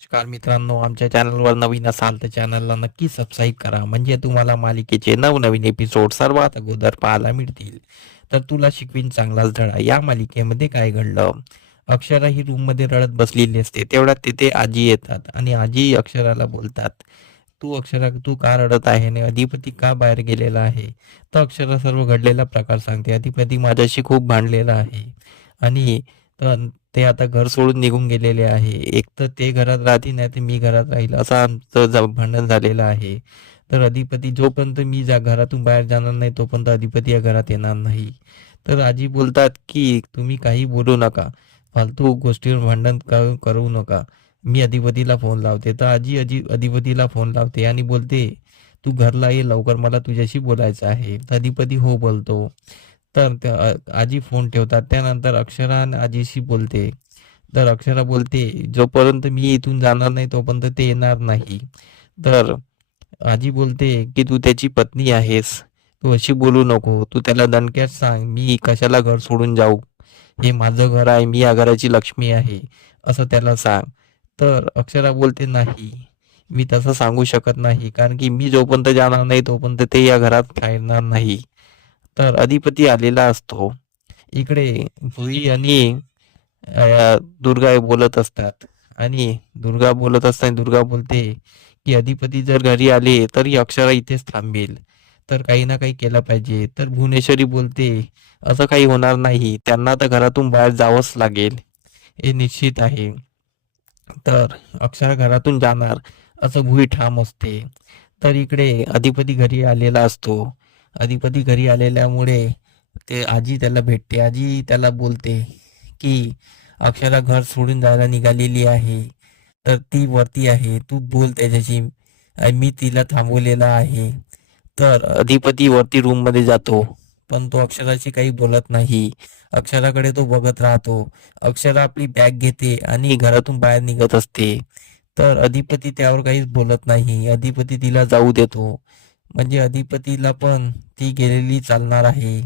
नमस्कार मित्रांनो, आमच्या चॅनलवर नवीन असाल तर चॅनलला नक्की सबस्क्राईब करा, म्हणजे तुम्हाला मालिकेचे नवनवीन एपिसोड सर्वात अगोदर पाहायला मिळतील. तर तुला शिकवीन चांगलाच धडा या मालिकेमध्ये काय घडलं. अक्षरा ही रूममध्ये रडत बसलेली असते. तेवढ्यात तिथे आजी येतात आणि आजी अक्षराला बोलतात, तू का रडत आहे आणि अधिपती का बाहेर गेलेला आहे. तर अक्षरा सर्व घडलेला प्रकार सांगते. अधिपती माझ्याशी खूप भांडलेला आहे आणि ते आता घर सोडून निघून गेलेले आहे. एक तर ते घरात राहतील, नाही तर मी घरात राहील, असं आमचं भांडण झालेलं आहे. तर अधिपती जोपर्यंत मी घरातून बाहेर जाणार नाही तोपर्यंत अधिपती या घरात येणार नाही. तर आजी बोलतात की तुम्ही काही बोलू नका, फालतू गोष्टीवर भांडण करू नका, मी अधिपतीला फोन लावते. तर आजी अधिपतीला फोन लावते आणि बोलते, तू घरला ये लवकर, मला तुझ्याशी बोलायचं आहे. तर अधिपती हो बोलतो. तर आजी फोन ठेवतात. त्यानंतर अक्षरा आणि आजीशी बोलते. तर अक्षरा बोलते, जोपर्यंत मी इथून जाणार नाही तोपर्यंत ते येणार नाही. तर आजी बोलते की तू त्याची पत्नी आहेस, तू अशी बोलू नको, तू त्याला दणक्यात सांग मी कशाला घर सोडून जाऊ, हे माझं घर आहे, मी या घराची लक्ष्मी आहे, असं त्याला सांग. तर अक्षरा बोलते, नाही, मी तसं सांगू शकत नाही, कारण की मी जोपर्यंत जाणार नाही तोपर्यंत ते या घरात राहणार नाही. तर अधिपती आलेला असतो. इकडे भुई आणि दुर्गा बोलत असतात आणि दुर्गा बोलते की अधिपती जर घरी आले तरी अक्षरा इथेच थांबेल, तर काही ना काही केलं पाहिजे. तर भुवनेश्वरी बोलते, असं काही होणार नाही, त्यांना तर घरातून बाहेर जावंच लागेल, हे निश्चित आहे. तर अक्षरा घरातून जाणार असं भुई ठाम असते. तर इकडे अधिपती घरी आलेला असतो. अधिपती घरी आलेल्यामुळे ते आजी त्याला भेटते. आजी त्याला बोलते की अक्षरा घर सोडून जायला निघालेली आहे, तर ती वरती आहे, तू बोल त्याच्याशी, मी तिला थांबवलेला आहे. तर अधिपती वरती रूम मध्ये जातो, पण तो अक्षराशी काही बोलत नाही. अक्षराकडे तो बघत राहतो. अक्षरा आपली बॅग घेते आणि घरातून बाहेर निघत असते. तर अधिपती त्यावर काहीच बोलत नाही. अधिपती तिला जाऊ देतो, म्हणजे अधिपतीला पण ती गेलेली चालणार आहे.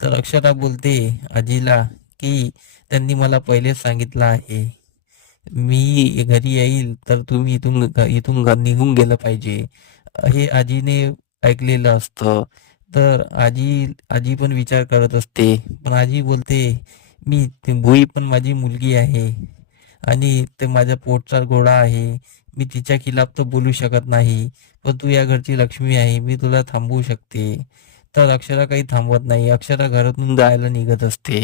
तर अक्षरा बोलते आजीला की त्यांनी मला पहिलेच सांगितलं आहे, मी घरी येईल तर तुम्ही इथून निघून गेलं पाहिजे, हे आजीने ऐकलेलं असतं. तर आजी पण विचार करत असते, पण आजी बोलते, भुई पण माझी मुलगी आहे आणि ते माझ्या पोटचा घोडा आहे, मी तिच्या खिलाफ तर बोलू शकत नाही, पण तू या घरची लक्ष्मी आहे, मी तुला थांबवू शकते. तर अक्षरा काही थांबवत नाही. अक्षरा घरातून जायला निघत असते.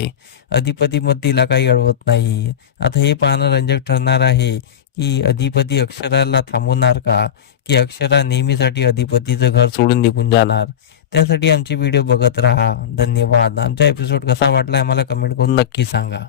अधिपती मग तिला काही अडवत नाही. आता हे पाहणं रंजक ठरणार आहे की अधिपती अक्षराला थांबवणार का, की अक्षरा नेहमीसाठी अधिपतीचं घर सोडून निघून जाणार. त्यासाठी आमचे व्हिडिओ बघत राहा. धन्यवाद. आमचा एपिसोड कसा वाटला आम्हाला कमेंट करून नक्की सांगा.